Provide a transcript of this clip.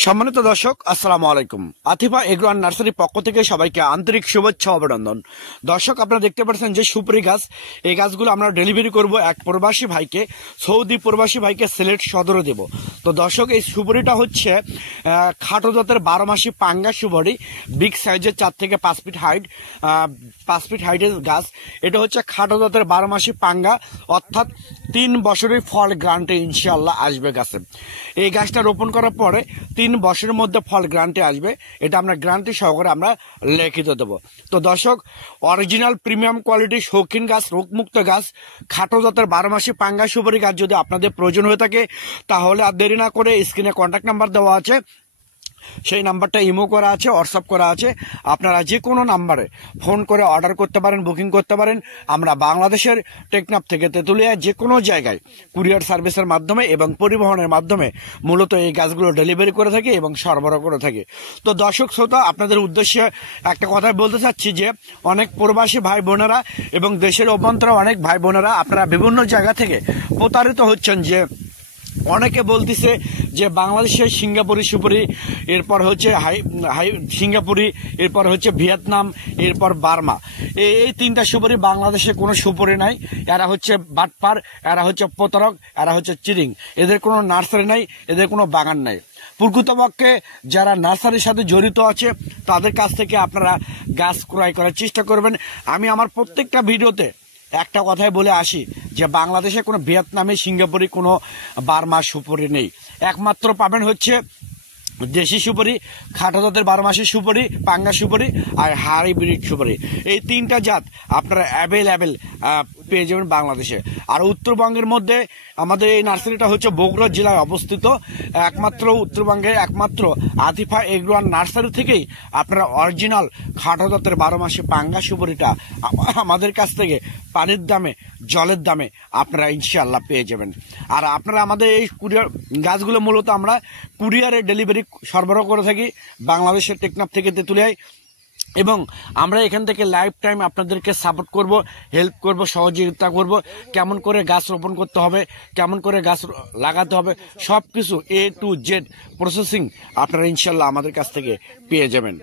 সম্মানিত দর্শক, আসসালামু আলাইকুম। আতিফা এগ্রো অ্যান্ড নার্সারির পক্ষ থেকে সবাইকে আন্তরিক শুভেচ্ছা অভিনন্দন। দর্শক, আপনারা দেখতে পাচ্ছেন যে সুপারি গাছ, এই গাছগুলো আমরা ডেলিভারি করব এক প্রবাসী ভাইকে, সৌদি প্রবাসী ভাইকে সিলেট সদরে দেব। তো দর্শক, এই সুপারিটা হচ্ছে খাটো জাতের 12 মাসি পাঙ্গা সুপারি, বিগ সাইজের 4 থেকে 5 ফিট হাইট, 5 ফিট হাইটের গাছ। এটা হচ্ছে খাটো জাতের 12 মাসি পাঙ্গা, অর্থাৎ 3 বছরের ফল গ্রান্টে ইনশাআল্লাহ আসবে গাছে। এই গাছটা রোপণ করার পরে 3 বছরের মধ্যে ফল গ্রান্টে আসবে, এটা আমরা গ্রান্টি সহকারে আমরা লিখিত দেবো। তো দর্শক, অরিজিনাল প্রিমিয়াম কোয়ালিটি শৌখিন গাছ, রোগমুক্ত গাছ, খাটো জাতের 12 মাসি পাঙ্গা সুপারি গাছ যদি আপনাদের প্রয়োজন হয়ে থাকে, তাহলে আর দেরি না করে স্ক্রিনে কন্ট্যাক্ট নাম্বার দেওয়া আছে, সেই নাম্বারটা ইমো করা আছে, হোয়াটসঅ্যাপ করা আছে। আপনারা যে কোনো নাম্বারে ফোন করে অর্ডার করতে পারেন, বুকিং করতে পারেন। আমরা বাংলাদেশের টেকনাফ থেকে তেঁতুলিয়া যে কোনো জায়গায় কুরিয়ার সার্ভিসের মাধ্যমে এবং পরিবহনের মাধ্যমে মূলত এই গাছগুলো ডেলিভারি করে থাকি এবং সরবরাহ করে থাকি। তো দর্শক শ্রোতা, আপনাদের উদ্দেশ্যে একটা কথা বলতে চাচ্ছি যে অনেক প্রবাসী ভাই বোনেরা এবং দেশের অভ্যন্তরে অনেক ভাই বোনেরা আপনারা বিভিন্ন জায়গা থেকে প্রতারিত হচ্ছেন। যে অনেকে বলতেছে যে বাংলাদেশের সিঙ্গাপুরি সুপারি, এরপর হচ্ছে সিঙ্গাপুরি, এরপর হচ্ছে ভিয়েতনাম, এরপর বার্মা, এই 3টা সুপারি, বাংলাদেশে কোনো সুপারি নাই। এরা হচ্ছে বাটপার, এরা হচ্ছে প্রতারক, এরা হচ্ছে চিরিং। এদের কোনো নার্সারি নাই, এদের কোনো বাগান নাই। প্রকৃতপক্ষে যারা নার্সারির সাথে জড়িত আছে তাদের কাছ থেকে আপনারা গাছ ক্রয় করার চেষ্টা করবেন। আমি আমার প্রত্যেকটা ভিডিওতে একটা কথাই বলে আসি যে বাংলাদেশে কোনো ভিয়েতনামে, সিঙ্গাপুরে কোনো বার্মা সুপারি নেই। একমাত্র পাবেন হচ্ছে দেশি সুপারি, খাটো জাতের 12 মাসি সুপারি, পাঙ্গা সুপারি আর হাইব্রিড সুপারি। এই 3টা জাত আপনারা অ্যাভেলেবেল পেয়ে যাবেন বাংলাদেশে। আর উত্তরবঙ্গের মধ্যে আমাদের এই নার্সারিটা হচ্ছে বগুড়া জেলায় অবস্থিত। একমাত্র উত্তরবঙ্গের একমাত্র আতিফা এগ্রো অ্যান্ড নার্সারি থেকেই আপনারা অরিজিনাল খাটো জাতের 12 মাসি পাঙ্গা সুপারিটা আমাদের কাছ থেকে পানির দামে, জলের দামে আপনারা ইনশাআল্লাহ পেয়ে যাবেন। আর আপনারা আমাদের এই কুরিয়ার গাছগুলো মূলত আমরা কুরিয়ারে ডেলিভারি সরবরাহ করে থাকি বাংলাদেশের টেকনাফ থেকে তেঁতুলিয়ায়, এবং আমরা এখান থেকে লাইফ টাইম আপনাদেরকে সাপোর্ট করব, হেল্প করব, সহযোগিতা করব। কেমন করে গাছ রোপণ করতে হবে, কেমন করে গাছ লাগাতে হবে, সব কিছু A to Z প্রসেসিং আপনারা ইনশাল্লাহ আমাদের কাছ থেকে পেয়ে যাবেন।